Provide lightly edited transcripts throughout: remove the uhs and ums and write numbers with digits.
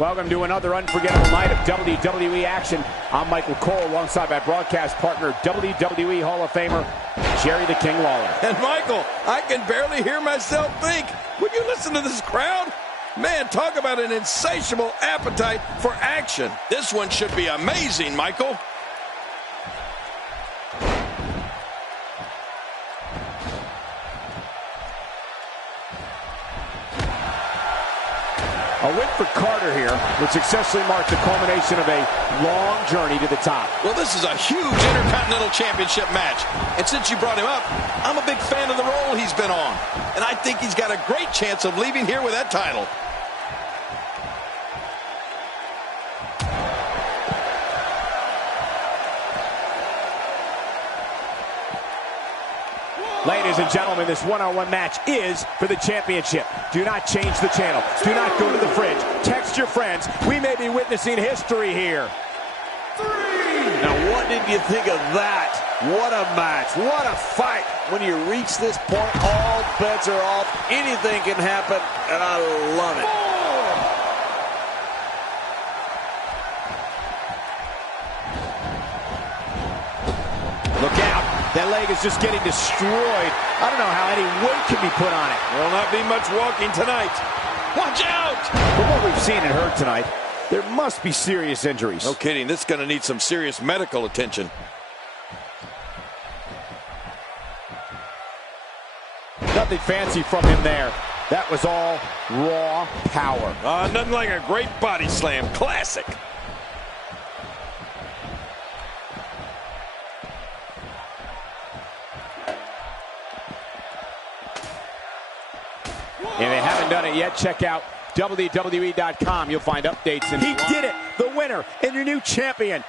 Welcome to another unforgettable night of WWE action. I'm Michael Cole alongside my broadcast partner, WWE Hall of Famer, Jerry the King Lawler. And Michael, I can barely hear myself think. Would you listen to this crowd? Man, talk about an insatiable appetite for action. This one should be amazing, Michael. A win for Carter here would successfully mark the culmination of a long journey to the top. Well, this is a huge Intercontinental Championship match. And since you brought him up, I'm a big fan of the role he's been on. And I think he's got a great chance of leaving here with that title. Ladies and gentlemen, this one-on-one match is for the championship. Do not change the channel. Do not go to the fridge. Text your friends. We may be witnessing history here. Now, what did you think of that? What a match. What a fight. When you reach this point, all bets are off. Anything can happen, and I love it. Look out. That leg is just getting destroyed. I don't know how any weight can be put on it. Will not be much walking tonight. Watch out! From what we've seen and heard tonight, there must be serious injuries. No kidding. This is going to need some serious medical attention. Nothing fancy from him there. That was all raw power. Nothing like a great body slam. Classic. If they haven't done it yet, check out WWE.com. You'll find updates. And he did it! The winner and your new champion.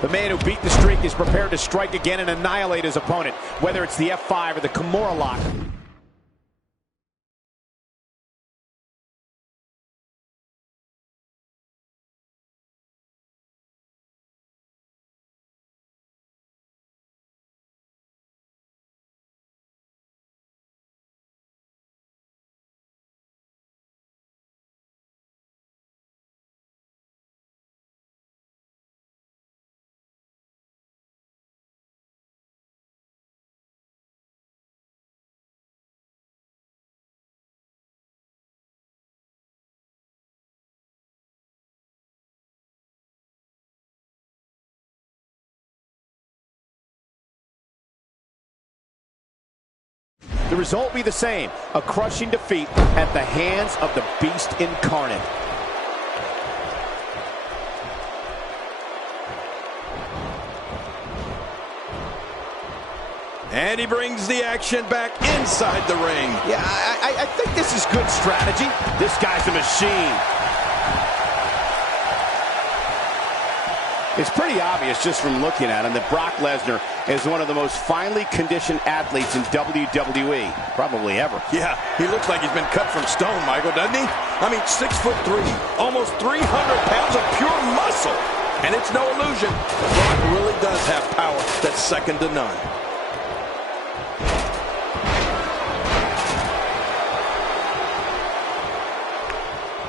The man who beat the streak is prepared to strike again and annihilate his opponent, whether it's the F5 or the Kimura lock. The result will be the same, a crushing defeat at the hands of the Beast Incarnate. And he brings the action back inside the ring. Yeah, I think this is good strategy. This guy's a machine. It's pretty obvious just from looking at him that Brock Lesnar as one of the most finely conditioned athletes in WWE, probably ever. Yeah, he looks like he's been cut from stone, Michael, doesn't he? I mean, 6'3", almost 300 pounds of pure muscle. And it's no illusion, Brock really does have power that's second to none.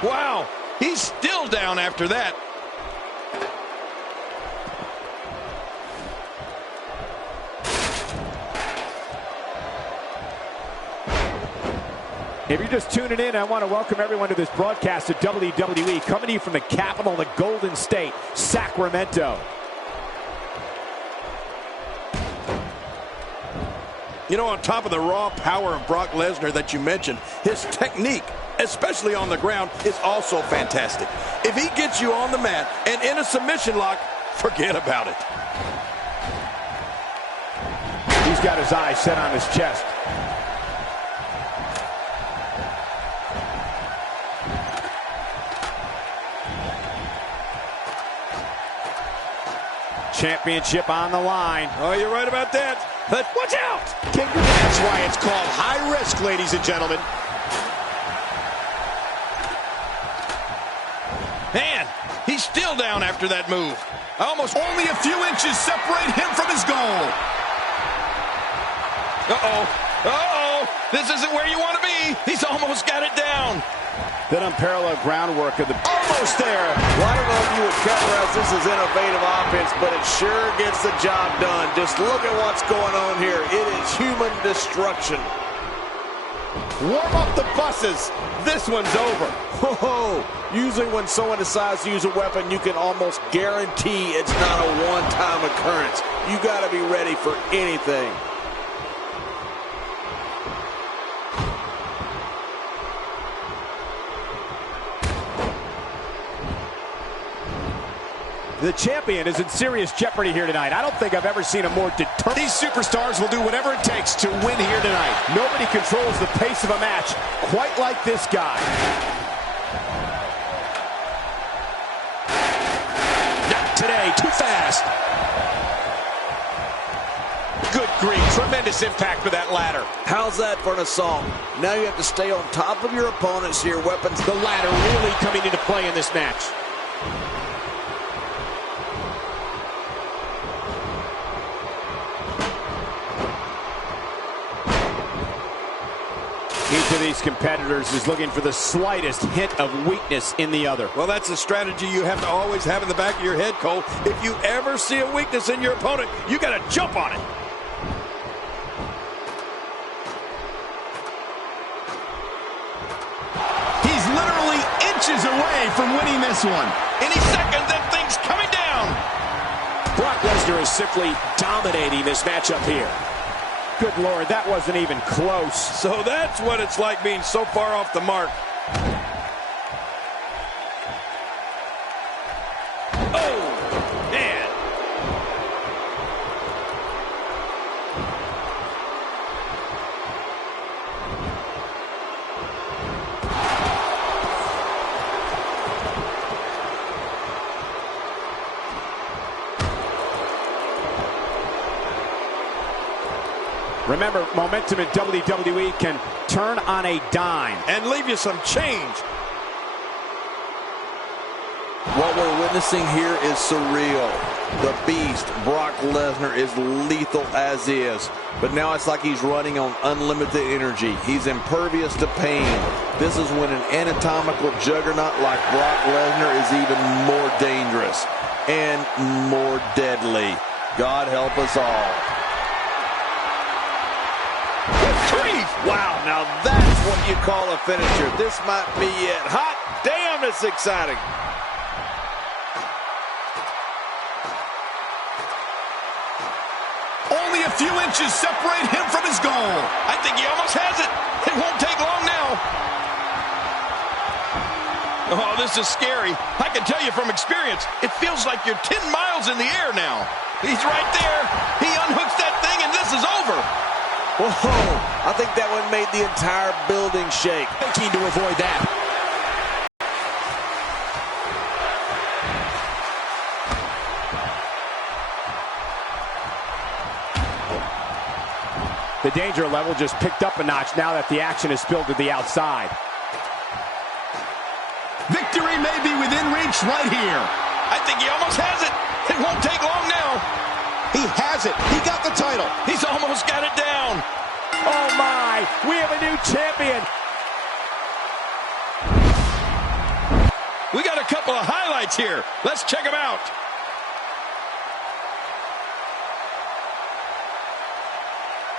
Wow, he's still down after that. If you're just tuning in, I want to welcome everyone to this broadcast of WWE, coming to you from the capital of the Golden State, Sacramento. You know, on top of the raw power of Brock Lesnar that you mentioned, his technique, especially on the ground, is also fantastic. If he gets you on the mat and in a submission lock, forget about it. He's got his eyes set on his chest. Championship on the line. Oh, you're right about that. But watch out! That's why it's called high risk, ladies and gentlemen. Man, he's still down after that move. Only a few inches separate him from his goal. Uh-oh. Uh-oh. This isn't where you want to be. He's almost got it down. That unparalleled groundwork of the... Almost there. Well, I don't know if you would categorize this as innovative offense, but it sure gets the job done. Just look at what's going on here. It is human destruction. Warm up the buses. This one's over. Whoa. Usually when someone decides to use a weapon, you can almost guarantee it's not a one-time occurrence. You got to be ready for anything. The champion is in serious jeopardy here tonight. I don't think I've ever seen a more determined... These superstars will do whatever it takes to win here tonight. Nobody controls the pace of a match quite like this guy. Not today, too fast. Good grief, tremendous impact with that ladder. How's that for an assault? Now you have to stay on top of your opponents so your weapons... The ladder really coming into play in this match. Each of these competitors is looking for the slightest hint of weakness in the other. Well, that's a strategy you have to always have in the back of your head, Cole. If you ever see a weakness in your opponent, you got to jump on it. He's literally inches away from winning this one. Any second, that thing's coming down. Brock Lesnar is simply dominating this matchup here. Good Lord, that wasn't even close. So that's what it's like being so far off the mark. Oh, man. Remember, momentum in WWE can turn on a dime. And leave you some change. What we're witnessing here is surreal. The beast, Brock Lesnar, is lethal as is. But now it's like he's running on unlimited energy. He's impervious to pain. This is when an anatomical juggernaut like Brock Lesnar is even more dangerous and more deadly. God help us all. Wow, now that's what you call a finisher. This might be it. Hot damn, it's exciting. Only a few inches separate him from his goal. I think he almost has it. It won't take long now. Oh, this is scary. I can tell you from experience, it feels like you're 10 miles in the air now. He's right there. He unhooks that thing and this is over. Whoa, I think that one made the entire building shake. Thinking to avoid that. The danger level just picked up a notch now that the action has spilled to the outside. Victory may be within reach right here. I think he almost has it. It won't take long now. He has it. He got the title. He's almost got it down. Oh my, we have a new champion. We got a couple of highlights here. Let's check them out.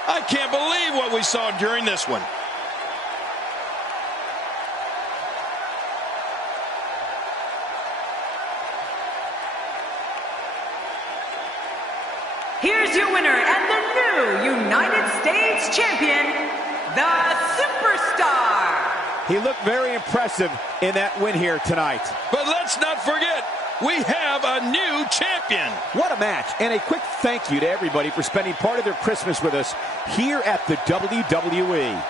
I can't believe what we saw during this one. Here's your winner and the new United States Champion, the Superstar. He looked very impressive in that win here tonight. But let's not forget, we have a new champion. What a match, and a quick thank you to everybody for spending part of their Christmas with us here at the WWE.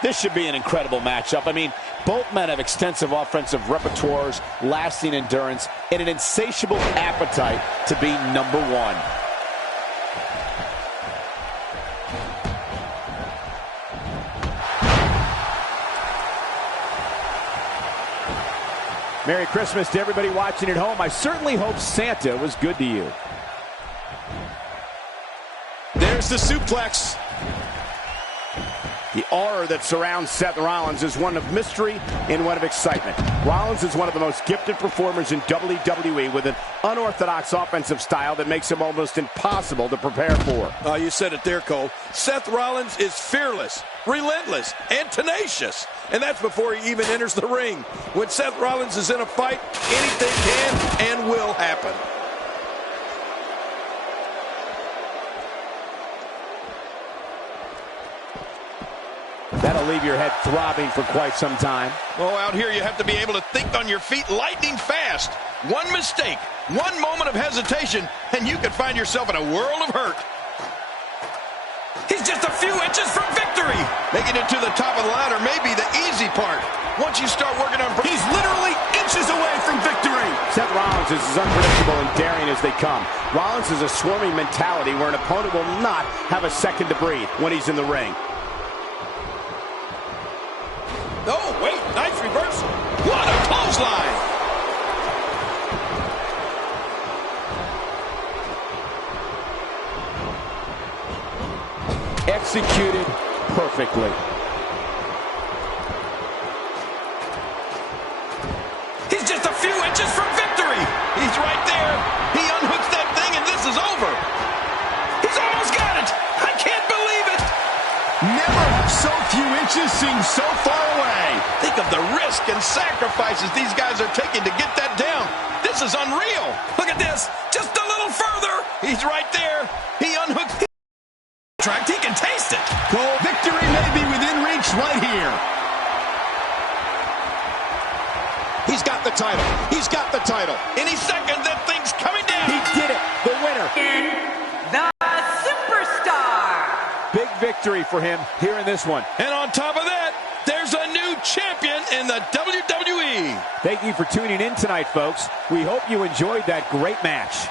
This should be an incredible matchup. I mean, both men have extensive offensive repertoires, lasting endurance, and an insatiable appetite to be number one. Merry Christmas to everybody watching at home. I certainly hope Santa was good to you. There's the suplex. The aura that surrounds Seth Rollins is one of mystery and one of excitement. Rollins is one of the most gifted performers in WWE with an unorthodox offensive style that makes him almost impossible to prepare for. Oh, you said it there, Cole. Seth Rollins is fearless, relentless, and tenacious. And that's before he even enters the ring. When Seth Rollins is in a fight, anything can and will happen. That'll leave your head throbbing for quite some time. Oh, out here you have to be able to think on your feet lightning fast. One mistake, one moment of hesitation, and you could find yourself in a world of hurt. He's just a few inches from victory. Making it to the top of the ladder may be the easy part. Once you start working on... He's literally inches away from victory. Seth Rollins is as unpredictable and daring as they come. Rollins is a swarming mentality where an opponent will not have a second to breathe when he's in the ring. Oh, wait, nice reversal. What a clothesline. Executed perfectly. He's just a few inches from victory. He's right there. He unhooks that thing and this is over. He's almost got it. I can't believe it. Never have so few inches seemed so far away. Think of the risk and sacrifices these guys are taking to get that down. This is unreal. Look at this. Just a little further. He's right there. He unhooked. He can taste it. Cole, victory may be within reach right here. He's got the title. He's got the title. Any second, that thing's coming down. He did it. The winner. The Superstar. Big victory for him here in this one. And on top of that, there's a new champion in the WWE. Thank you for tuning in tonight, folks. We hope you enjoyed that great match.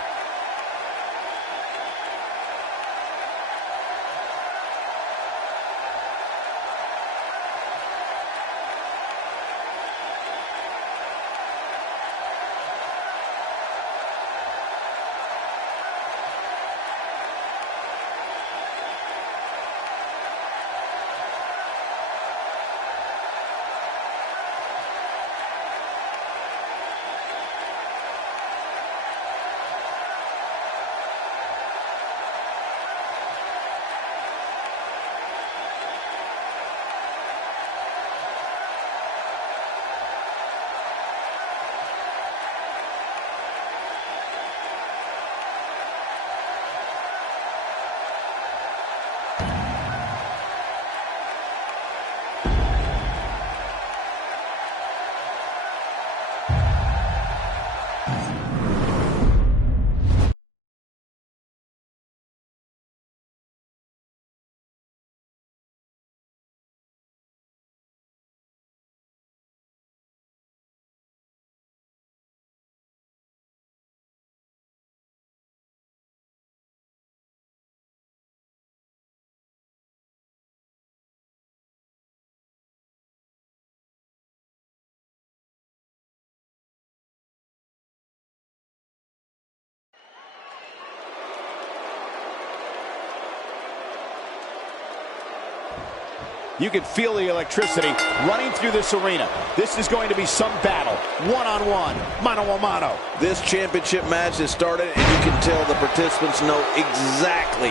You can feel the electricity running through this arena. This is going to be some battle. One-on-one, mano-a-mano. This championship match has started, and you can tell the participants know exactly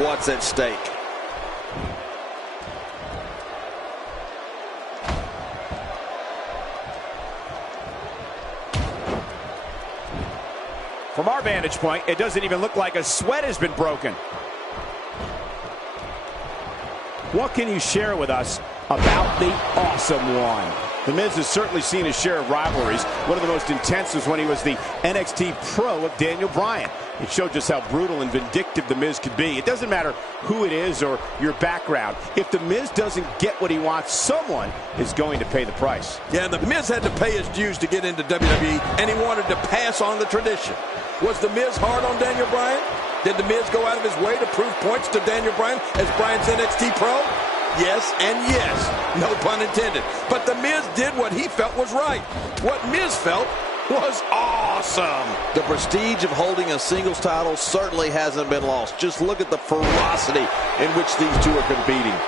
what's at stake. From our vantage point, it doesn't even look like a sweat has been broken. What can you share with us about the awesome one? The Miz has certainly seen his share of rivalries. One of the most intense was when he was the NXT Pro of Daniel Bryan. It showed just how brutal and vindictive the Miz could be. It doesn't matter who it is or your background. If the Miz doesn't get what he wants, someone is going to pay the price. Yeah, the Miz had to pay his dues to get into WWE, and he wanted to pass on the tradition. Was the Miz hard on Daniel Bryan? Did the Miz go out of his way to prove points to Daniel Bryan as Bryan's NXT Pro? Yes and yes. No pun intended. But the Miz did what he felt was right. What Miz felt was awesome. The prestige of holding a singles title certainly hasn't been lost. Just look at the ferocity in which these two are competing.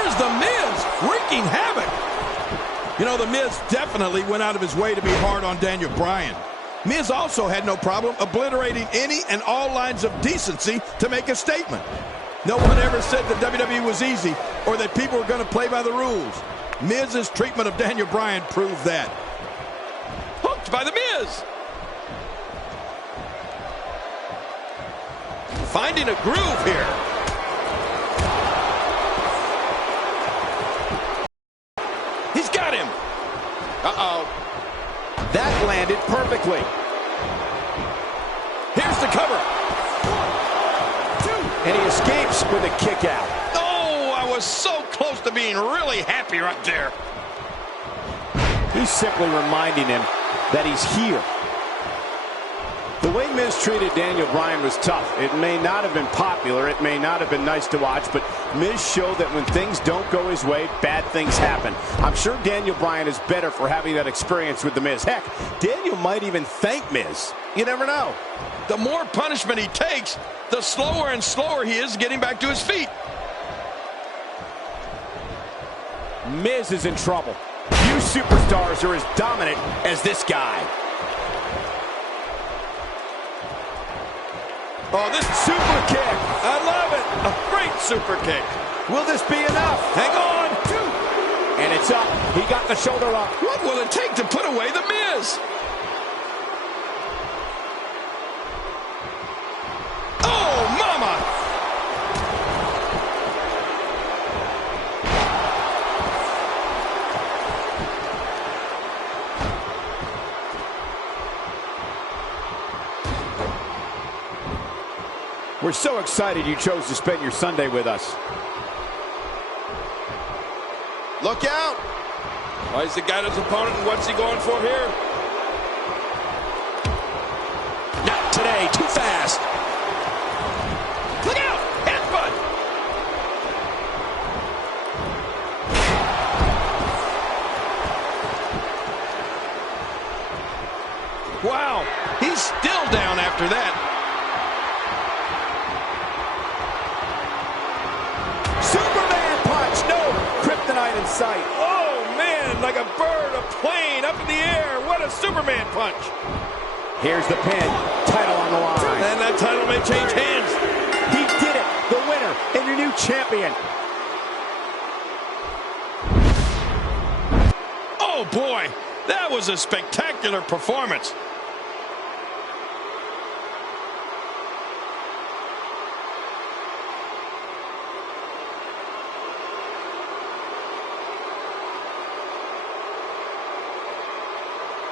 Here's the Miz wreaking havoc. You know, the Miz definitely went out of his way to be hard on Daniel Bryan. Miz also had no problem obliterating any and all lines of decency to make a statement. No one ever said that WWE was easy or that people were going to play by the rules. Miz's treatment of Daniel Bryan proved that. Hooked by the Miz. Finding a groove here. He's got him. Uh-oh. That landed perfectly. Here's the cover. And he escapes with a kick out. Oh, I was so close to being really happy right there. He's simply reminding him that he's here. The way Miz treated Daniel Bryan was tough. It may not have been popular, it may not have been nice to watch, but Miz showed that when things don't go his way, bad things happen. I'm sure Daniel Bryan is better for having that experience with the Miz. Heck, Daniel might even thank Miz. You never know. The more punishment he takes, the slower and slower he is getting back to his feet. Miz is in trouble. Few superstars are as dominant as this guy. Oh, this super kick. I love it. A great super kick. Will this be enough? Hang on. And it's up. He got the shoulder up. What will it take to put away The Miz? Oh, mama! We're so excited you chose to spend your Sunday with us. Look out! Why is he got his opponent, and what's he going for here? Not today, too fast. Look out! Headbutt! Wow, he's still down after that. Superman punch! No! Kryptonite in sight. Oh, man, like a bird, a plane, up in the air. What a Superman punch. Here's the pin. Title on the line. And that title may change hands. He did it! The winner and your new champion. Oh, boy, that was a spectacular performance.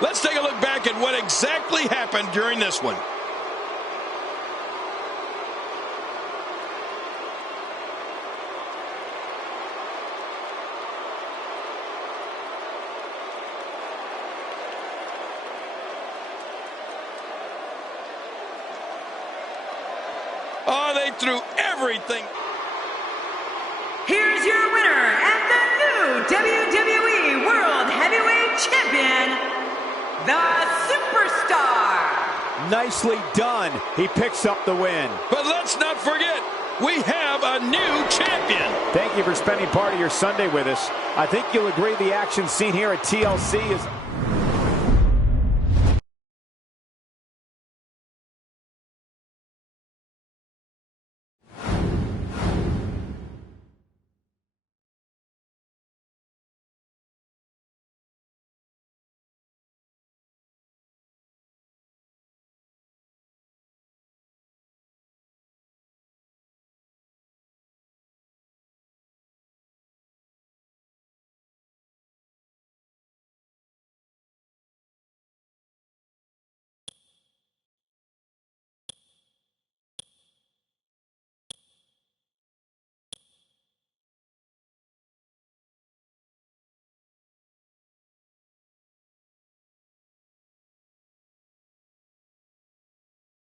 Let's take a look back at what exactly happened during this one. Oh, they threw everything. Here's your winner and the new WWE World Heavyweight Champion, the Superstar. Nicely done. He picks up the win. But let's not forget, we have a new champion. Thank you for spending part of your Sunday with us. I think you'll agree the action seen here at TLC is